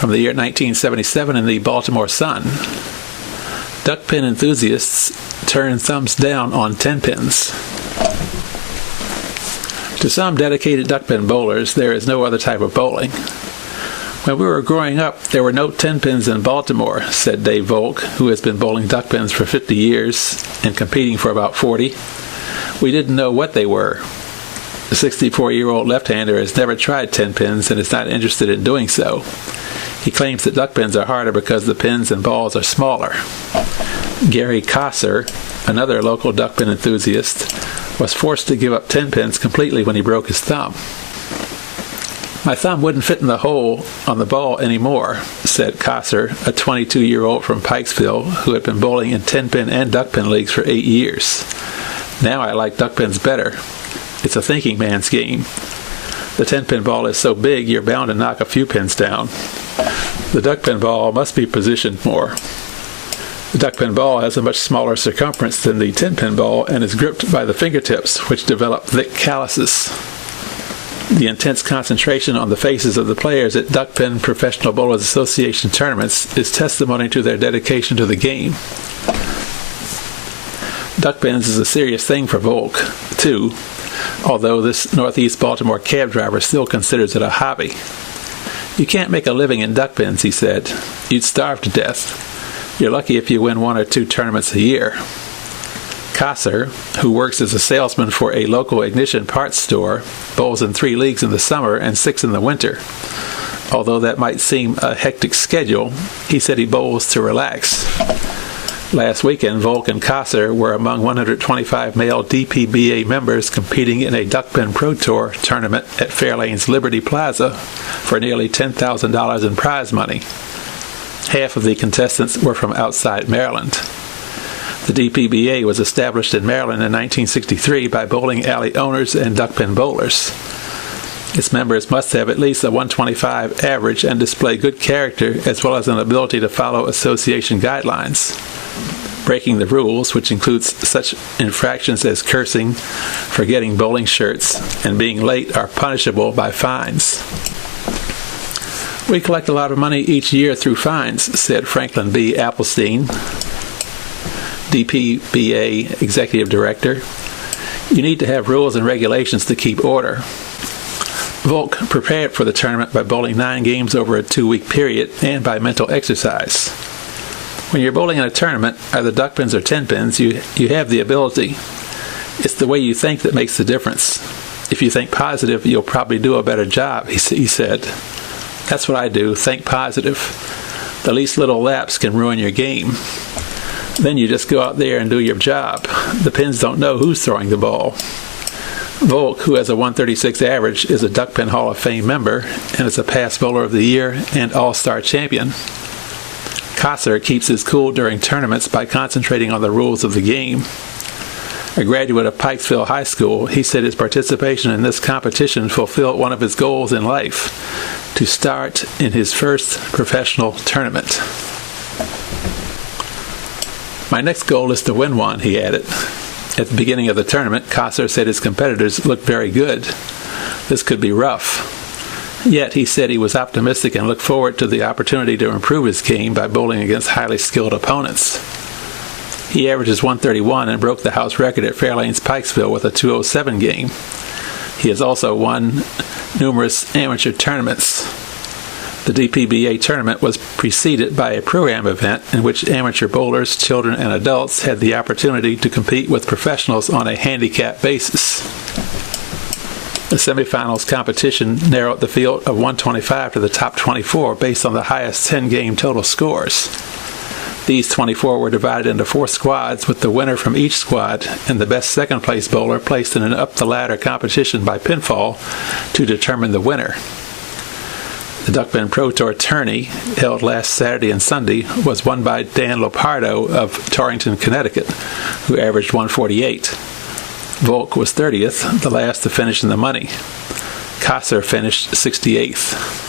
from the year 1977 in the Baltimore Sun. Duckpin enthusiasts turn thumbs down on Tenpins. To some dedicated duckpin bowlers, there is no other type of bowling. When we were growing up, there were no Tenpins in Baltimore, said Dave Volk, who has been bowling duckpins for 50 years and competing for about 40. We didn't know what they were. The 64-year-old left-hander has never tried Tenpins and is not interested in doing so. He claims that duckpins are harder because the pins and balls are smaller. Gary Kosser, another local duckpin enthusiast, was forced to give up Tenpins completely when he broke his thumb. My thumb wouldn't fit in the hole on the ball anymore, said Kosser, a 22-year-old from Pikesville who had been bowling in Tenpin and duckpin leagues for 8 years. Now I like duckpins better. It's a thinking man's game. The Tenpin ball is so big you're bound to knock a few pins down. The duckpin ball must be positioned more. The duckpin ball has a much smaller circumference than the Tenpin ball and is gripped by the fingertips, which develop thick calluses. The intense concentration on the faces of the players at Duckpin Professional Bowlers Association tournaments is testimony to their dedication to the game. Duckpins is a serious thing for Volk, too, although this Northeast Baltimore cab driver still considers it a hobby. You can't make a living in duckpins, he said. You'd starve to death. You're lucky if you win 1 or 2 tournaments a year. Kosser, who works as a salesman for a local ignition parts store, bowls in 3 leagues in the summer and 6 in the winter. Although that might seem a hectic schedule, he said he bowls to relax. Last weekend, Volk and Kosser were among 125 male DPBA members competing in a Duckpin Pro Tour tournament at Fairlane's Liberty Plaza for nearly $10,000 in prize money. Half of the contestants were from outside Maryland. The DPBA was established in Maryland in 1963 by bowling alley owners and duckpin bowlers. Its members must have at least a 125 average and display good character as well as an ability to follow association guidelines. Breaking the rules, which includes such infractions as cursing, forgetting bowling shirts, and being late, are punishable by fines. We collect a lot of money each year through fines, said Franklin B. Applestein, DPBA Executive Director. You need to have rules and regulations to keep order. Volk prepared for the tournament by bowling 9 games over a 2-week period and by mental exercise. When you're bowling in a tournament, either duckpins or tenpins, you have the ability. It's the way you think that makes the difference. If you think positive, you'll probably do a better job, he said. That's what I do, think positive. The least little lapse can ruin your game. Then you just go out there and do your job. The pins don't know who's throwing the ball. Volk, who has a 136 average, is a Duckpin Hall of Fame member and is a past bowler of the year and all-star champion. Kosser keeps his cool during tournaments by concentrating on the rules of the game. A graduate of Pikesville High School, he said his participation in this competition fulfilled one of his goals in life, to start in his first professional tournament. My next goal is to win one, he added. At the beginning of the tournament, Kosser said his competitors looked very good. This could be rough. Yet, he said he was optimistic and looked forward to the opportunity to improve his game by bowling against highly skilled opponents. He averages 131 and broke the house record at Fairlane's Pikesville with a 207 game. He has also won numerous amateur tournaments. The DPBA tournament was preceded by a pro-am event in which amateur bowlers, children, and adults had the opportunity to compete with professionals on a handicap basis. The semifinals competition narrowed the field of 125 to the top 24 based on the highest 10-game total scores. These 24 were divided into 4 squads, with the winner from each squad and the best second-place bowler placed in an up-the-ladder competition by pinfall to determine the winner. The Duckpin Pro Tour tourney, held last Saturday and Sunday, was won by Dan Lopardo of Torrington, Connecticut, who averaged 148. Volk was 30th, the last to finish in the money. Kosser finished 68th.